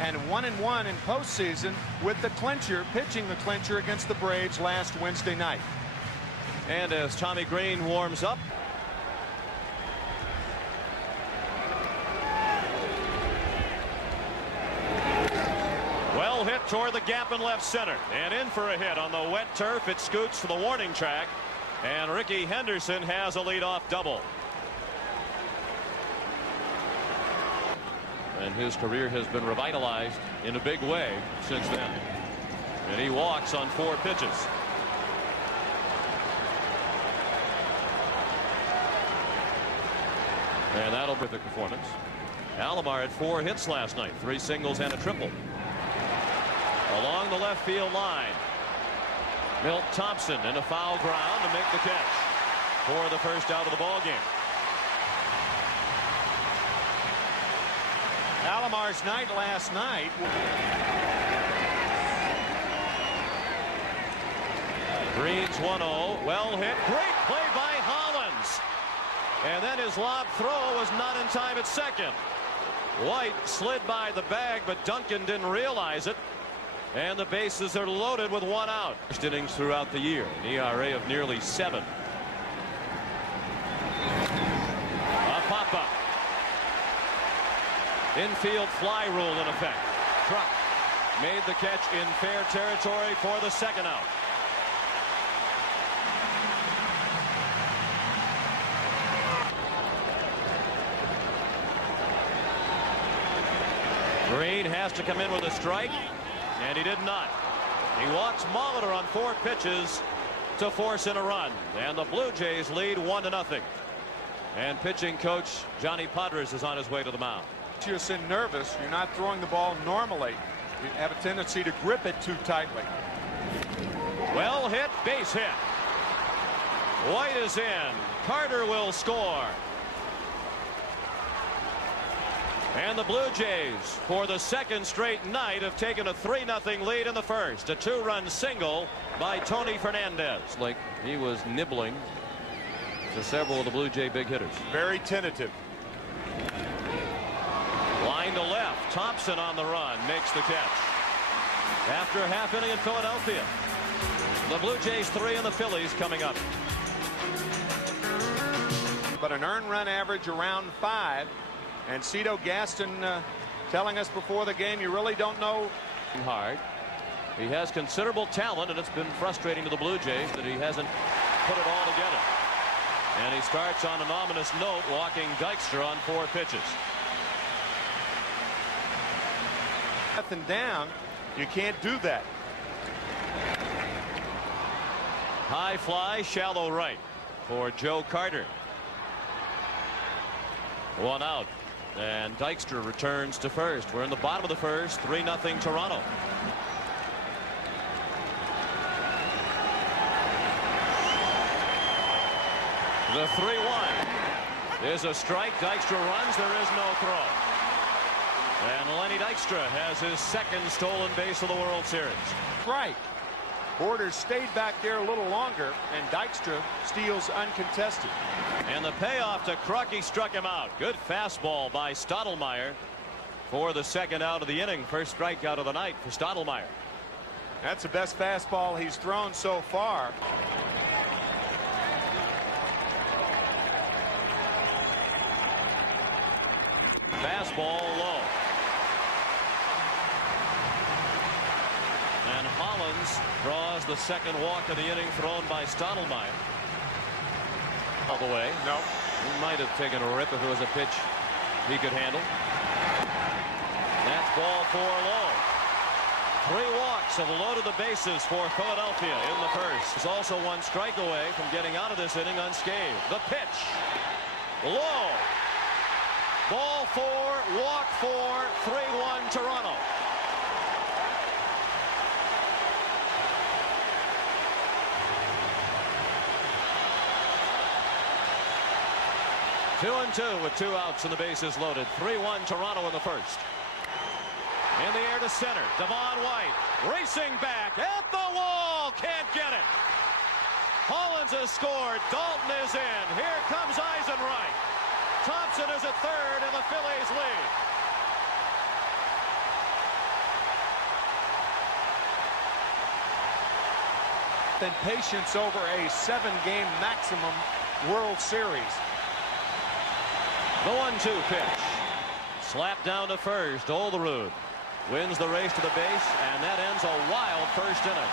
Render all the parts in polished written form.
and 1-1 in postseason with the clincher, pitching the clincher against the Braves last Wednesday night. And as Tommy Greene warms up, well hit toward the gap in left center and in for a hit on the wet turf. It scoots to the warning track, and Rickey Henderson has a leadoff double. And his career has been revitalized in a big way since then. And he walks on 4 pitches. And that'll be the performance. Stottlemyre had 4 hits last night, 3 singles and a triple. Along the left field line, Milt Thompson in a foul ground to make the catch for the first out of the ball game. Stottlemyre's night last night. Greene's 1-0. Well hit. Great play by Hollins. And then his lob throw was not in time at second. White slid by the bag, but Duncan didn't realize it. And the bases are loaded with 1 out. First innings throughout the year. An ERA of nearly 7. A pop-up. Infield fly rule in effect. Truck made the catch in fair territory for the second out. Greene has to come in with a strike, and he did not. He walks Molitor on 4 pitches to force in a run, and the Blue Jays lead 1-0. And pitching coach Johnny Podres is on his way to the mound. You're so nervous, you're not throwing the ball normally. You have a tendency to grip it too tightly. Well hit, base hit. White is in. Carter will score. And the Blue Jays, for the second straight night, have taken a 3-0 lead in the first. A 2-run single by Tony Fernandez. Like he was nibbling to several of the Blue Jay big hitters. Very tentative. Line to left. Thompson on the run makes the catch. After a half inning in Philadelphia. The Blue Jays 3 and the Phillies coming up. But an earned run average around 5. And Cito Gaston telling us before the game, you really don't know. Hard. He has considerable talent, and it's been frustrating to the Blue Jays that he hasn't put it all together. And he starts on an ominous note, walking Dykstra on 4 pitches. Nothing down, you can't do that. High fly, shallow right for Joe Carter. 1 out. And Dykstra returns to first. We're in the bottom of the first. 3-0 Toronto. The 3-1 is a strike. Dykstra runs. There is no throw. And Lenny Dykstra has his second stolen base of the World Series. Right. Borders stayed back there a little longer, and Dykstra steals uncontested. And the payoff to Kruk, he struck him out. Good fastball by Stottlemyre for the second out of the inning. First strikeout of the night for Stottlemyre. That's the best fastball he's thrown so far. Fastball low. And Hollins draws the second walk of the inning thrown by Stottlemyre. All the way. No. He might have taken a rip if it was a pitch he could handle. That's ball 4 low. 3 walks have loaded the bases for Philadelphia in the first. He's also 1 strike away from getting out of this inning unscathed. The pitch. Low. Ball 4, walk 4, 3-1 Toronto. Two and 2 with 2 outs and the bases loaded. 3-1 Toronto in the first. In the air to center. Devon White racing back at the wall. Can't get it. Hollins has scored. Dalton is in. Here comes Eisenreich. Thompson is at third and the Phillies lead. than patience over a 7-game maximum World Series. The 1-2 pitch. Slapped down to first. Olerud wins the race to the base, and that ends a wild first inning.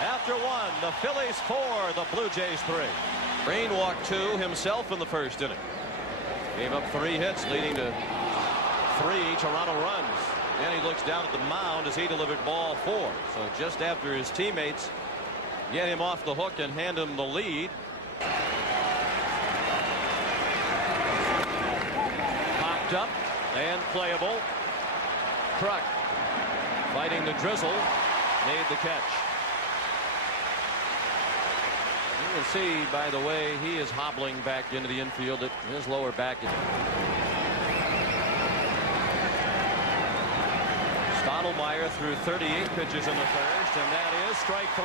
After 1, the Phillies 4, the Blue Jays 3. Greene walked 2 himself in the first inning. Gave up 3 hits, leading to 3 Toronto runs. Then he looks down at the mound as he delivered ball 4. So just after his teammates get him off the hook and hand him the lead. Popped up and playable. Kruk fighting the drizzle, made the catch. You can see by the way he is hobbling back into the infield that his lower back is. Stottlemyre threw 38 pitches in the first, and that is strike 3.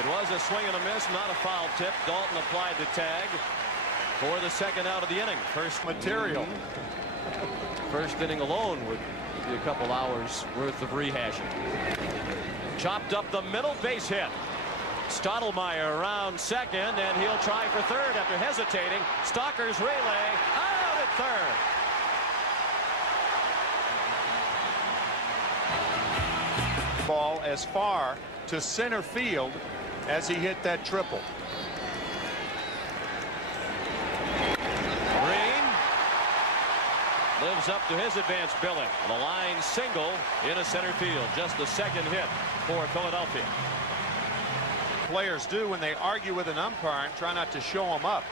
It was a swing and a miss, not a foul tip. Dalton applied the tag for the second out of the inning. First Material. First inning alone would be a couple hours worth of rehashing. Chopped up the middle, base hit. Stottlemyre around second, and he'll try for third after hesitating. Stalker's relay out at third. Ball as far to center field as he hit that triple. Greene lives up to his advanced billing. The line single into center field. Just the second hit for Philadelphia. Players do when they argue with an umpire and try not to show them up.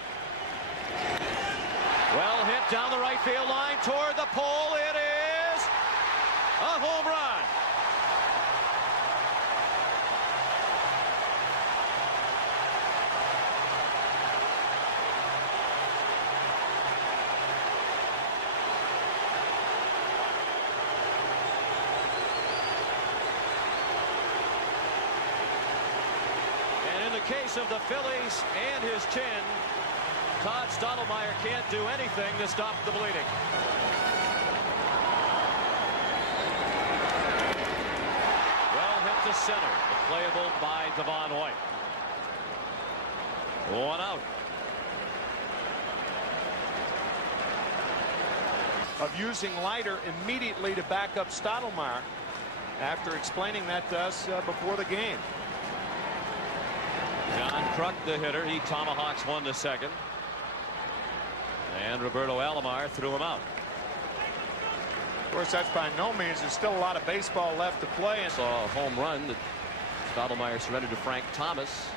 Well hit down the right field line toward the pole. It is a home run. Case of the Phillies and his chin, Todd Stottlemyre can't do anything to stop the bleeding. Well hit to center, playable by Devon White. 1 out. Of using Leiter immediately to back up Stottlemyre after explaining that to us before the game. John Kruk, the hitter, he tomahawks 1 to second. And Roberto Alomar threw him out. Of course, that's by no means. There's still a lot of baseball left to play. And saw a home run that Stottlemyre surrendered to Frank Thomas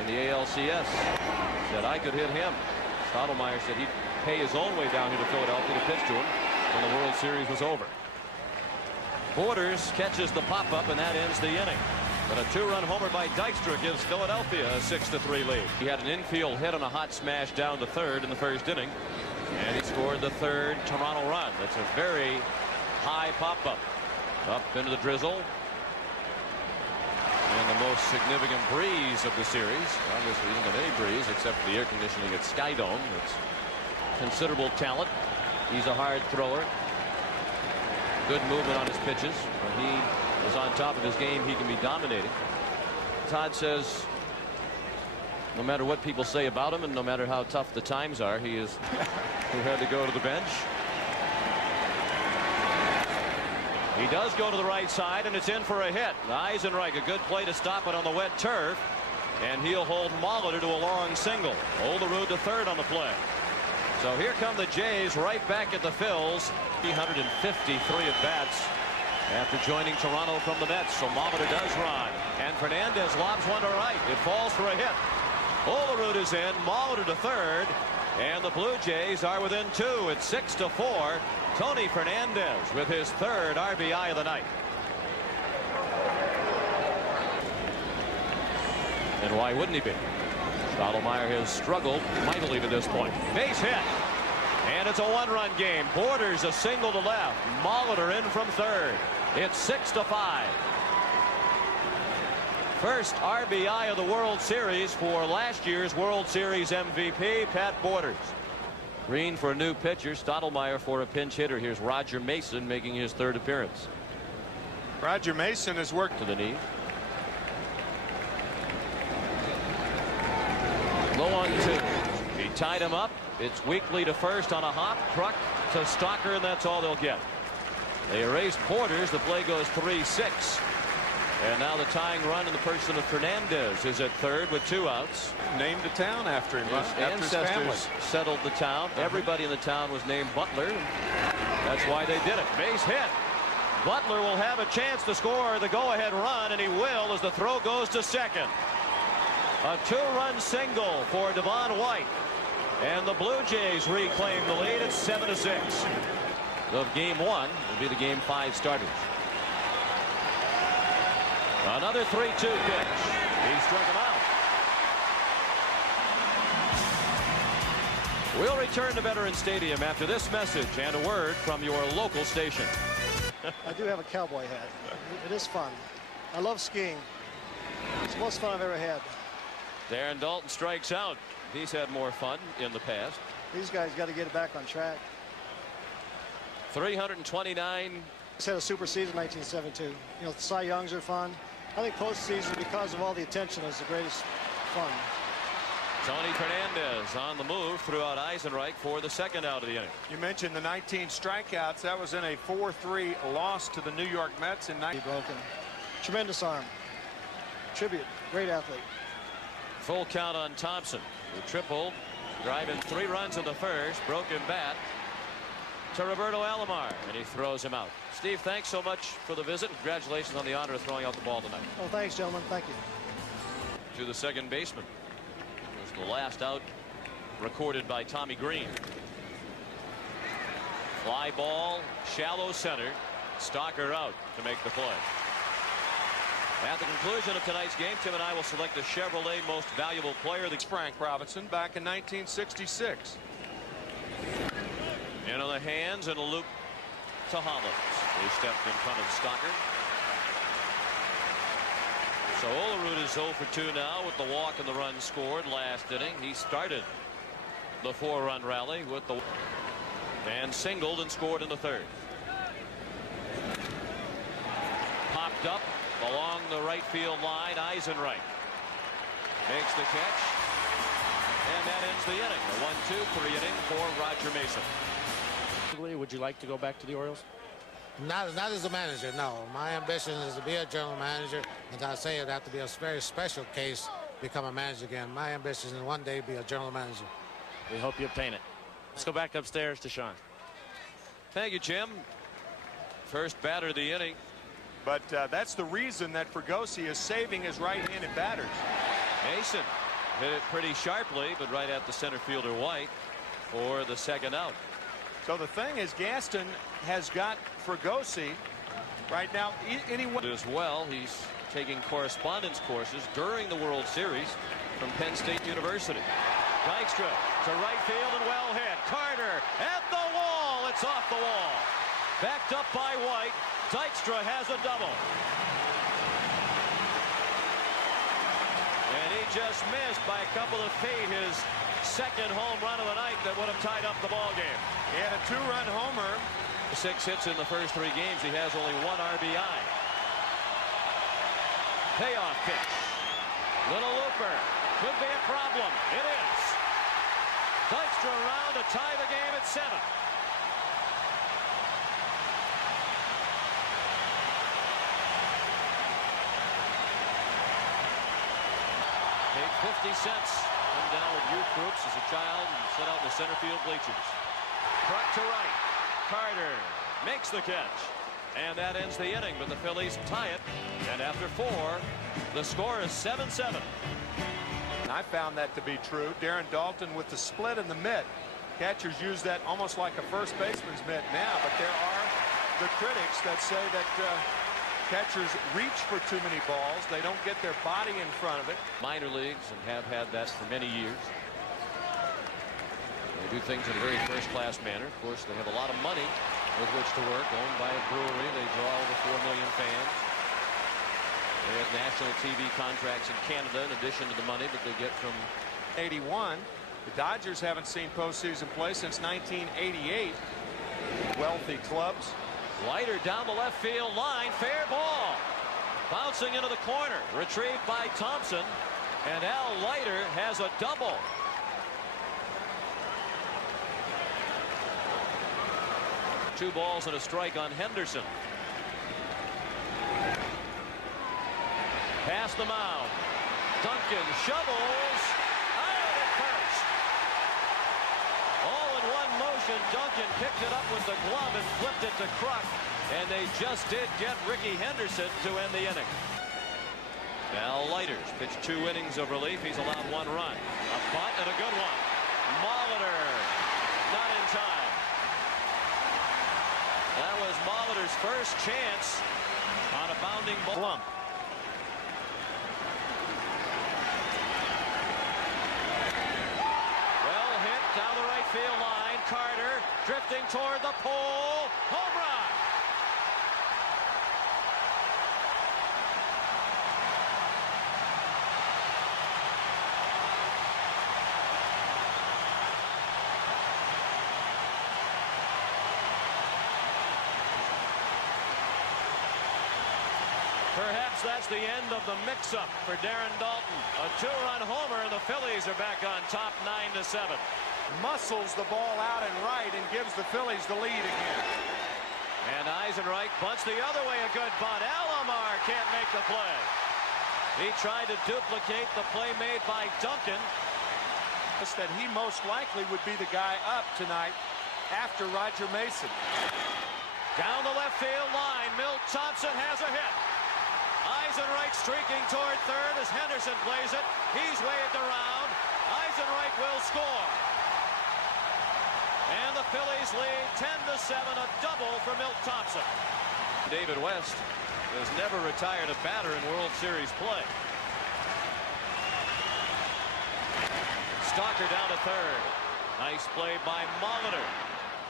in the ALCS. Said I could hit him. Stottlemyre said he'd pay his own way down here to Philadelphia to pitch to him when the World Series was over. Borders catches the pop-up, and that ends the inning. But a 2-run homer by Dykstra gives Philadelphia a 6-3 lead. He had an infield hit on a hot smash down to third in the first inning, and he scored the 3rd Toronto run. That's a very high pop-up. Up into the drizzle. And the most significant breeze of the series. Obviously, isn't any breeze except for the air conditioning at Skydome. It's considerable talent. He's a hard thrower. Good movement on his pitches. When he is on top of his game, he can be dominating. Todd says no matter what people say about him and no matter how tough the times are, he is who had to go to the bench. He does go to the right side, and it's in for a hit. Eisenreich, a good play to stop it on the wet turf, and he'll hold Molitor to a long single. Olerud to third on the play. So here come the Jays right back at the Phils. 353 at bats after joining Toronto from the Mets. So Molitor does run, and Fernandez lobs one to right. It falls for a hit. Olerud is in, Molitor to third, and the Blue Jays are within 2. It's 6-4. Tony Fernandez with his 3rd RBI of the night. And why wouldn't he be? Stottlemyre has struggled mightily to this point. Base hit. And it's a 1-run game. Borders a single to left. Molitor in from third. It's 6-5. First RBI of the World Series for last year's World Series MVP, Pat Borders. Greene for a new pitcher. Stottlemyre for a pinch hitter. Here's Roger Mason making his 3rd appearance. Roger Mason has worked to the knee. The 1-2. He tied him up. It's Weekly to first on a hop. Kruk to Stocker, and that's all they'll get. They erased Porters. The play goes 3-6. And now the tying run in the person of Fernandez is at third with 2 outs. Named a town after him. His After his family. ancestors settled the town. Everybody in the town was named Butler. That's why they did it. Base hit. Butler will have a chance to score the go-ahead run, and he will as the throw goes to second. A 2-run single for Devon White. And the Blue Jays reclaim the lead at 7-6. Of game 1 will be the game 5 starters. Another 3-2 pitch. He struck him out. We'll return to Veterans Stadium after this message and a word from your local station. I do have a cowboy hat. It is fun. I love skiing. It's the most fun I've ever had. Darren Daulton strikes out. He's had more fun in the past. These guys got to get it back on track. 329. He's had a super season 1972. You know, Cy Youngs are fun. I think postseason, because of all the attention, is the greatest fun. Tony Fernandez on the move throughout Eisenreich for the second out of the inning. You mentioned the 19 strikeouts. That was in a 4-3 loss to the New York Mets in 19. Broken. Tremendous arm. Tribute. Great athlete. Full count on Thompson. The triple, driving 3 runs in the first. Broken bat to Roberto Alomar, and he throws him out. Steve, thanks so much for the visit. Congratulations on the honor of throwing out the ball tonight. Oh, thanks, gentlemen. Thank you. To the second baseman. It was the last out recorded by Tommy Greene. Fly ball, shallow center. Stocker out to make the play. At the conclusion of tonight's game, Tim and I will select the Chevrolet Most Valuable Player. That's Frank Robinson back in 1966. Into the hands and a loop to Hollins. He stepped in front of Stocker. So Olerud is 0 for 2 now with the walk and the run scored last inning. He started the 4-run rally with the and singled and scored in the third. Popped up along the right field line. Eisenreich makes the catch, and that ends the inning. A 1-2-3 inning for Roger Mason. Would you like to go back to the Orioles? Not as a manager, no. My ambition is to be a general manager, and I say it'd have to be a very special case become a manager again. My ambition is one day be a general manager. We hope you obtain it. Let's go back upstairs to Sean. Thank you, Jim. First batter of the inning. But that's the reason that Fregosi is saving his right-handed batters. Mason hit it pretty sharply, but right at the center fielder White for the second out. So the thing is, Gaston has got Fregosi right now. Anyone as well, he's taking correspondence courses during the World Series from Penn State University. Dykstra to right field and well hit. Carter at the wall. It's off the wall. Backed up by White. Dykstra has a double. And he just missed by a couple of feet his second home run of the night that would have tied up the ball game. He had a 2-run homer. 6 hits in the first 3 games. He has only 1 RBI. Payoff pitch. Little looper. Could be a problem. It is. Dykstra around to tie the game at 7. Paid 50 cents. Come down with youth groups as a child and sit out in the center field bleachers. Kruk to right. Carter makes the catch. And that ends the inning, but the Phillies tie it. And after 4, the score is 7-7. I found that to be true. Darren Daulton with the split in the mitt. Catchers use that almost like a first baseman's mitt now, but there are the critics that say that catchers reach for too many balls. They don't get their body in front of it. Minor leagues and have had that for many years. They do things in a very first-class manner. Of course, they have a lot of money with which to work. Owned by a brewery, they draw over 4 million fans. They have national TV contracts in Canada in addition to the money that they get from 81. The Dodgers haven't seen postseason play since 1988. Wealthy clubs. Leiter down the left field line. Fair ball. Bouncing into the corner. Retrieved by Thompson. And Al Leiter has a double. Two balls and a strike on Henderson. Past the mound. Duncan shovels out at first. All in one motion, Duncan picked it up with the glove and flipped it to Kruk. And they just did get Ricky Henderson to end the inning. Al Leiter's pitched 2 innings of relief. He's allowed 1 run. A bunt and a good one. Molitor not in time. That was Molitor's first chance on a bounding ball. Well hit down the right field line. Carter drifting toward the pole. Home run. Perhaps that's the end of the mix-up for Darren Daulton. A 2-run homer, and the Phillies are back on top 9-7. Muscles the ball out and right and gives the Phillies the lead again. And Eisenreich bunts the other way. A good bunt. Alomar can't make the play. He tried to duplicate the play made by Duncan. That he most likely would be the guy up tonight after Roger Mason. Down the left field line, Milt Thompson has a hit. Eisenreich streaking toward third as Henderson plays it. He's waved around. Eisenreich will score. And the Phillies lead 10-7, a double for Milt Thompson. David West has never retired a batter in World Series play. Stalker down to third. Nice play by Molitor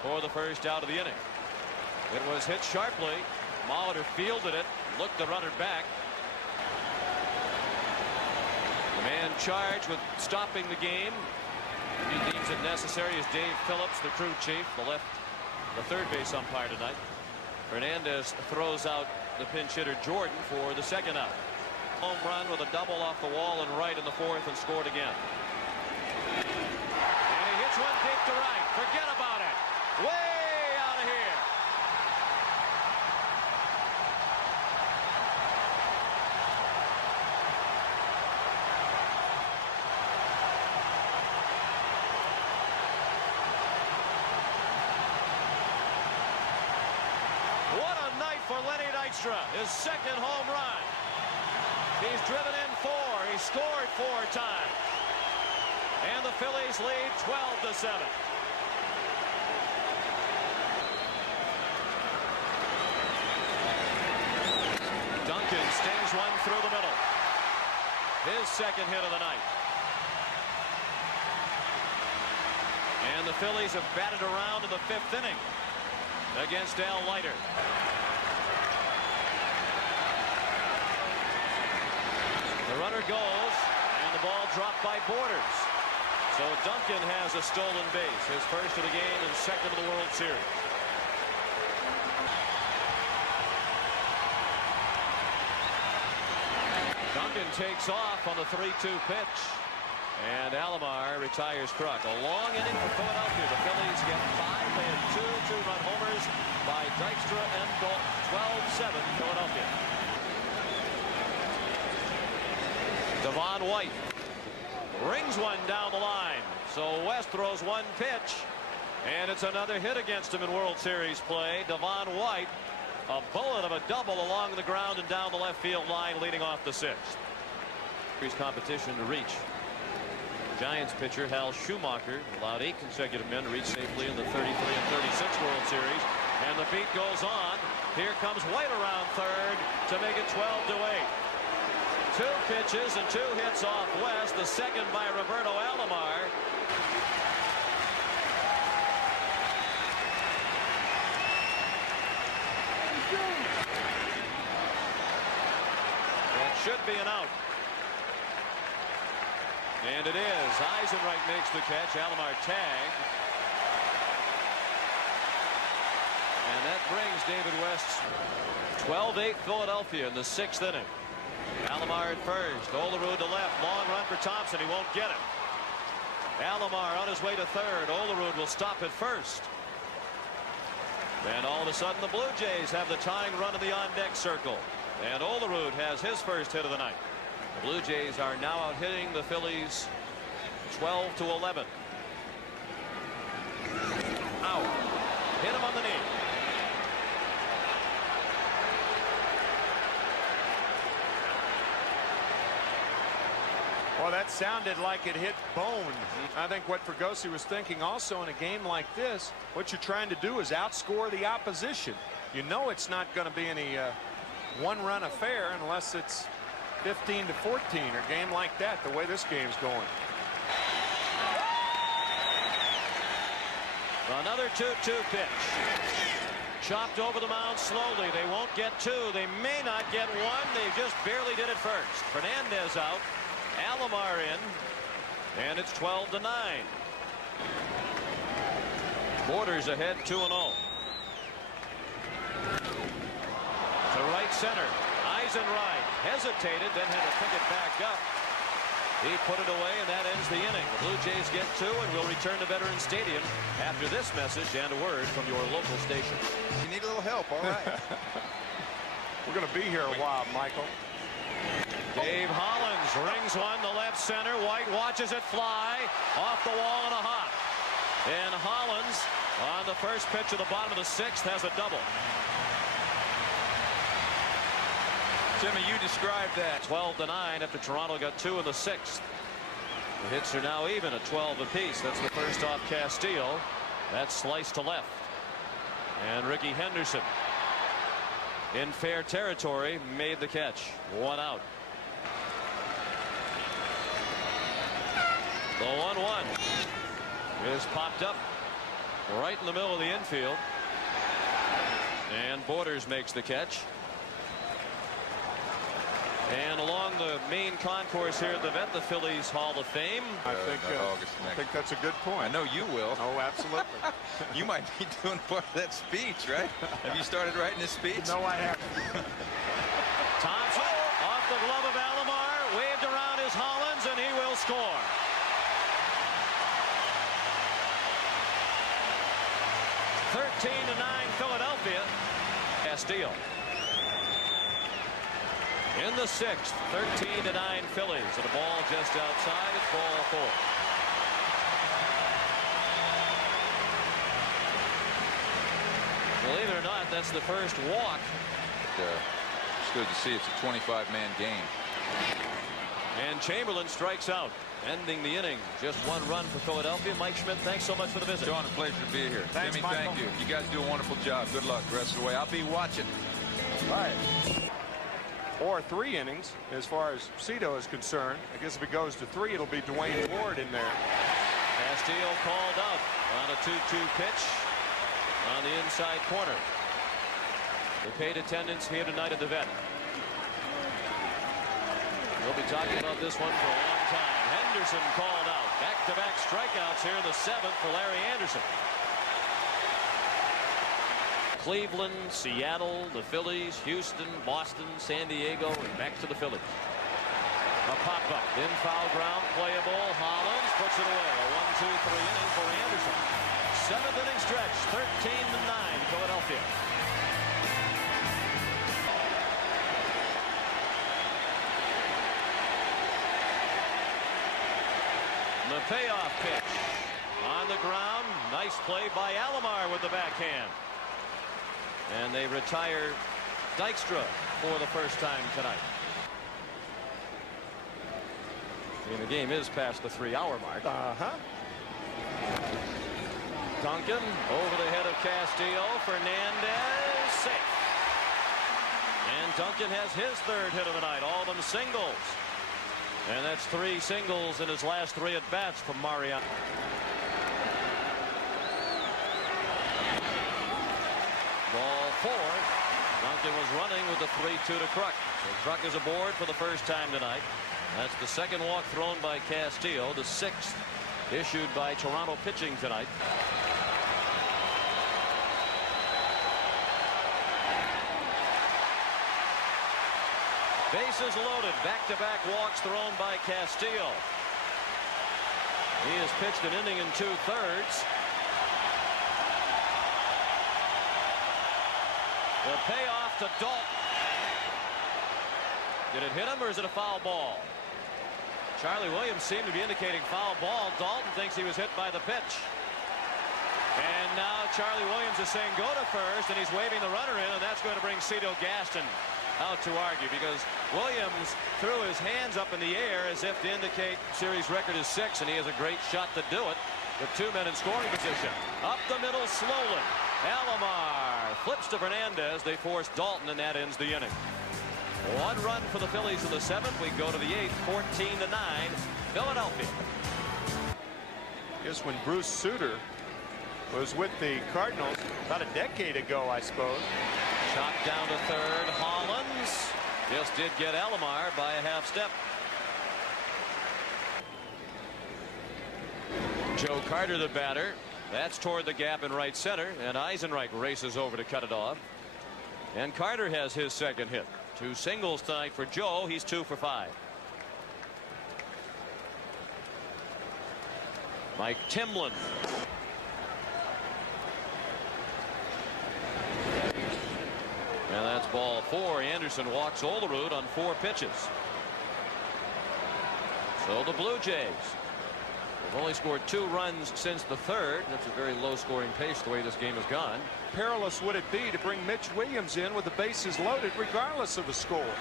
for the first out of the inning. It was hit sharply. Molitor fielded it, looked the runner back. The man charged with stopping the game, he deems it necessary, is Dave Phillips, the crew chief, the third base umpire tonight. Hernandez throws out the pinch hitter Jordan for the second out. Home run with a double off the wall and right in the fourth and scored again. And he hits one deep to right. Forget about it. Way out of here. What a night for Lenny Dykstra, his second home run. He's driven in 4. He scored 4 times. And the Phillies lead 12-7. Duncan stings one through the middle. His second hit of the night. And the Phillies have batted around in the 5th inning against Al Leiter. The runner goes, and the ball dropped by Borders. So Duncan has a stolen base, his first of the game and second of the World Series. Duncan takes off on the 3-2 pitch, and Alomar retires Kruk. A long inning for Philadelphia. The Phillies get 5. They had 2 2-run homers by Dykstra and Daulton. 12-7 Philadelphia. Devon White rings one down the line. So West throws one pitch, and it's another hit against him in World Series play. Devon White, a bullet of a double along the ground and down the left field line, leading off the 6th. Series competition to reach. Giants pitcher Hal Schumacher allowed 8 consecutive men to reach safely in the 33 and 36 World Series. And the beat goes on. Here comes White around third to make it 12-8. 2 pitches and 2 hits off West, the second by Roberto Alomar. That should be an out. And it is. Eisenreich makes the catch. Alomar tagged. And that brings David West 12-8 Philadelphia in the 6th inning. Alomar at first. Olerud to left. Long run for Thompson. He won't get it. Alomar on his way to third. Olerud will stop at first. And all of a sudden the Blue Jays have the tying run in the on-deck circle. And Olerud has his first hit of the night. The Blue Jays are now out hitting the Phillies 12-11. Out. Hit him on the knee. Well, that sounded like it hit bone. I think what Fregosi was thinking also in a game like this, what you're trying to do is outscore the opposition. You know it's not going to be any one-run affair unless it's 15-14 or a game like that, the way this game's going. Another 2-2 pitch. Chopped over the mound slowly. They won't get two. They may not get one. They just barely did it first. Fernandez out. Alomar in. And it's 12-9. Borders ahead 2-0. To right center. Eisenreich hesitated, then had to pick it back up. He put it away, and that ends the inning. The Blue Jays get two and will return to Veterans Stadium after this message and a word from your local station. You need a little help, all right. We're going to be here a while, Michael. Dave Hollins rings one to left center. White watches it fly off the wall in a hop. And Hollins on the first pitch of the bottom of the sixth has a double. Jimmy, you described that. 12-9 after Toronto got two in the sixth. The hits are now even at 12 apiece. That's the first off Castillo. That's sliced to left. And Ricky Henderson in fair territory made the catch. One out. The 1-1 is popped up right in the middle of the infield. And Borders makes the catch. And along the main concourse here at the Vet, the Phillies Hall of Fame. I think that's a good point. I know you will. Oh, absolutely. You might be doing part of that speech, right? Have you started writing this speech? No, I haven't. Thompson off the glove of Alomar, waved around his Hollins, and he will score. (13-9) Philadelphia. Castillo. In the sixth, 13-9 Phillies, and a ball just outside. It's ball four. Believe it or not, that's the first walk. It's good to see it's a 25-man game. And Chamberlain strikes out, ending the inning. Just one run for Philadelphia. Mike Schmidt, thanks so much for the visit. John, a pleasure to be here. Thanks, Jimmy, Michael. thank you. You guys do a wonderful job. Good luck the rest of the way. I'll be watching. Right. Or 3 innings as far as Cito is concerned. I guess if it goes to 3, it'll be Dwayne Ward in there. Castillo called out on a 2-2 pitch on the inside corner. The paid attendance here tonight at the Vet. We'll be talking about this one for a long time. Henderson called out. Back-to-back strikeouts here in the 7th for Larry Anderson. Cleveland, Seattle, the Phillies, Houston, Boston, San Diego, and back to the Phillies. A pop-up in foul ground, playable. Hollins puts it away. A 1-2-3 inning for Anderson. 7th inning stretch, 13-9 Philadelphia. The payoff pitch on the ground. Nice play by Alomar with the backhand. And they retire Dykstra for the first time tonight. And the game is past the 3-hour mark. Duncan over the head of Castillo. Fernandez safe. And Duncan has his third hit of the night. All of them singles. And that's 3 singles in his last 3 at-bats from Mariano. Ball 4. Duncan was running with the 3-2 to Kruk. So Kruk is aboard for the first time tonight. That's the second walk thrown by Castillo, the 6th issued by Toronto pitching tonight. Bases loaded. Back-to-back walks thrown by Castillo. He has pitched an inning and 2/3. The payoff to Dalton. Did it hit him or is it a foul ball? Charlie Williams seemed to be indicating foul ball. Dalton thinks he was hit by the pitch. And now Charlie Williams is saying go to first, and he's waving the runner in, and that's going to bring Cito Gaston out to argue, because Williams threw his hands up in the air as if to indicate series record is 6, and he has a great shot to do it with 2 men in scoring position. Up the middle slowly. Alomar flips to Fernandez. They force Dalton, and that ends the inning. 1 run for the Phillies in the 7th. We go to the 8th, 14-9, Philadelphia. Is when Bruce Sutter was with the Cardinals about a decade ago, I suppose. Shot down to third. Hollins just did get Alomar by a half step. Joe Carter, the batter. That's toward the gap in right center, and Eisenreich races over to cut it off. And Carter has his second hit. 2 singles tonight for Joe. He's 2 for 5. Mike Timlin. And that's ball 4. Anderson walks Olerud on 4 pitches. So the Blue Jays have only scored 2 runs since the 3rd. That's a very low scoring pace the way this game has gone. Perilous would it be to bring Mitch Williams in with the bases loaded regardless of the score.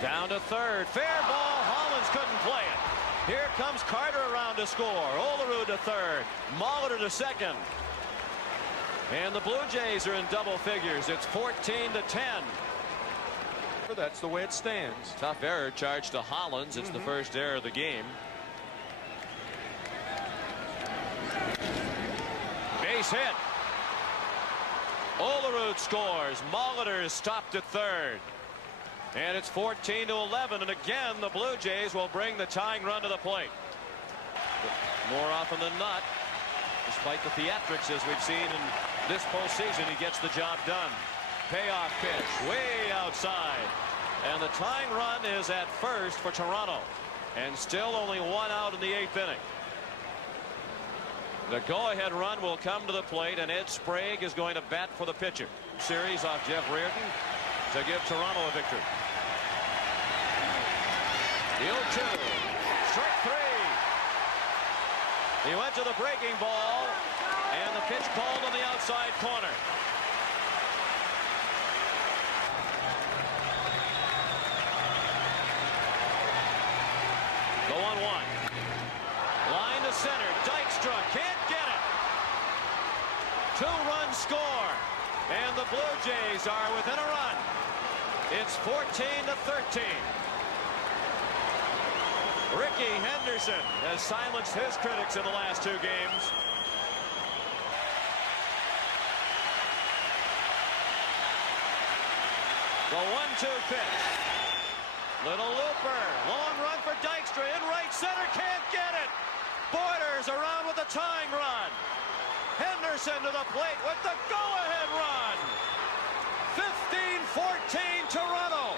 Down to third. Fair ball. Hollins couldn't play it. Here comes Carter around to score. Olerud to third. Molitor to second. And the Blue Jays are in double figures. It's 14-10. That's the way it stands. Tough error charged to Hollins. It's the first error of the game. Base hit. Olerud scores. Molitor is stopped at third. And it's 14-11. And again, the Blue Jays will bring the tying run to the plate. More often than not, despite the theatrics as we've seen in this postseason, he gets the job done. Payoff pitch way outside. And the tying run is at first for Toronto. And still only 1 out in the 8th inning. The go-ahead run will come to the plate, and Ed Sprague is going to bat for the pitcher. Series off Jeff Reardon to give Toronto a victory. The 0-2. Strike 3. He went to the breaking ball, and the pitch called on the outside corner. The 1-1. Line to center. Dykstra can't get it. 2-run score. And the Blue Jays are within a run. It's 14-13. Ricky Henderson has silenced his critics in the last 2 games. The 1-2 pitch. Little looper. Long run for Dykstra in right center. Can't get it. Borders around with the tying run. Henderson to the plate with the go-ahead run. 15-14 Toronto.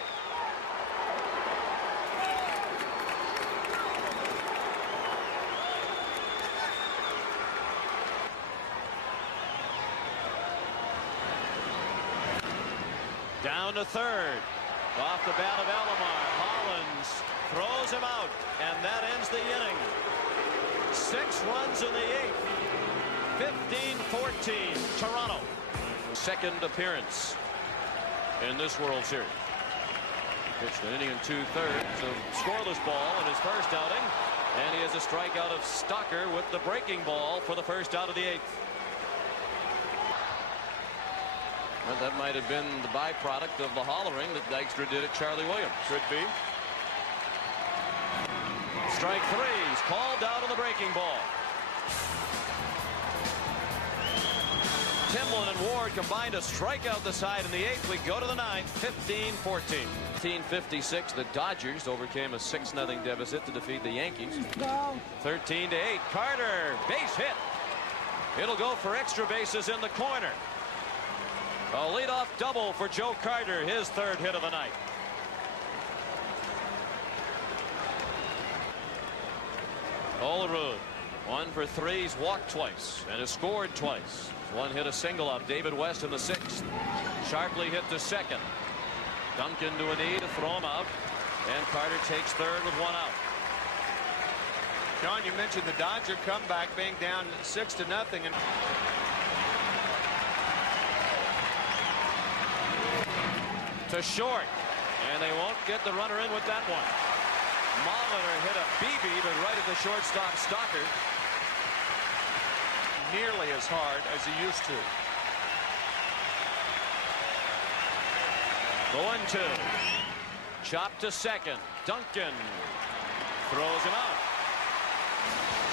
Down to third. Off the bat of Alomar. Hollins throws him out, and that ends the inning. 6 runs in the 8th. 15-14 Toronto. Second appearance in this World Series. Pitched an inning and 2/3 of scoreless ball in his first outing, and he has a strikeout of Stocker with the breaking ball for the first out of the 8th. Well, that might have been the byproduct of the hollering that Dykstra did at Charlie Williams. Could be. Strike 3 is called out on the breaking ball. Timlin and Ward combined to strike out the side in the 8th. We go to the 9th, 15-14. 1956, the Dodgers overcame a 6-0 deficit to defeat the Yankees. 13-8. Carter, base hit. It'll go for extra bases in the corner. A leadoff double for Joe Carter, his third hit of the night. Olerud, 1 for 3. He's walked twice and has scored twice. One hit a single off David West in the 6th. Sharply hit to second. Duncan to a knee to throw him out. And Carter takes third with 1 out. John, you mentioned the Dodger comeback being down 6-0 and to short, and they won't get the runner in with that one. Molitor hit a BB, but right at the shortstop Stocker. nearly as hard as he used to. The 1-2. Chop to second. Duncan throws him out.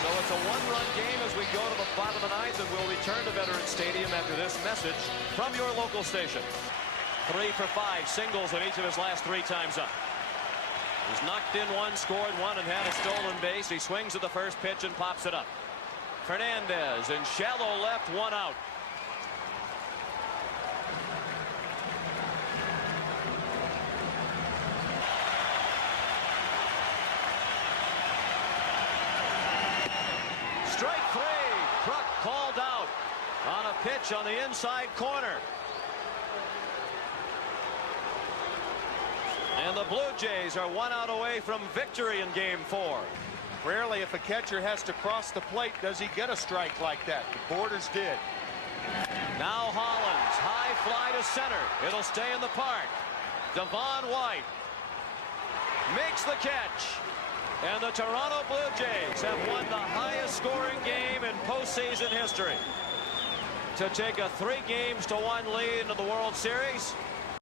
So it's a one-run game as we go to the bottom of the 9th, and we'll return to Veterans Stadium after this message from your local station. 3 for 5 singles in each of his last 3 times up. He's knocked in 1, scored 1, and had a stolen base. He swings at the first pitch and pops it up. Fernandez in shallow left, 1 out. Strike 3. Kruk called out on a pitch on the inside corner. And the Blue Jays are 1 out away from victory in Game 4. Rarely, if a catcher has to cross the plate, does he get a strike like that. The Borders did. Now Hollins, high fly to center. It'll stay in the park. Devon White makes the catch. And the Toronto Blue Jays have won the highest scoring game in postseason history to take a 3-1 lead into the World Series.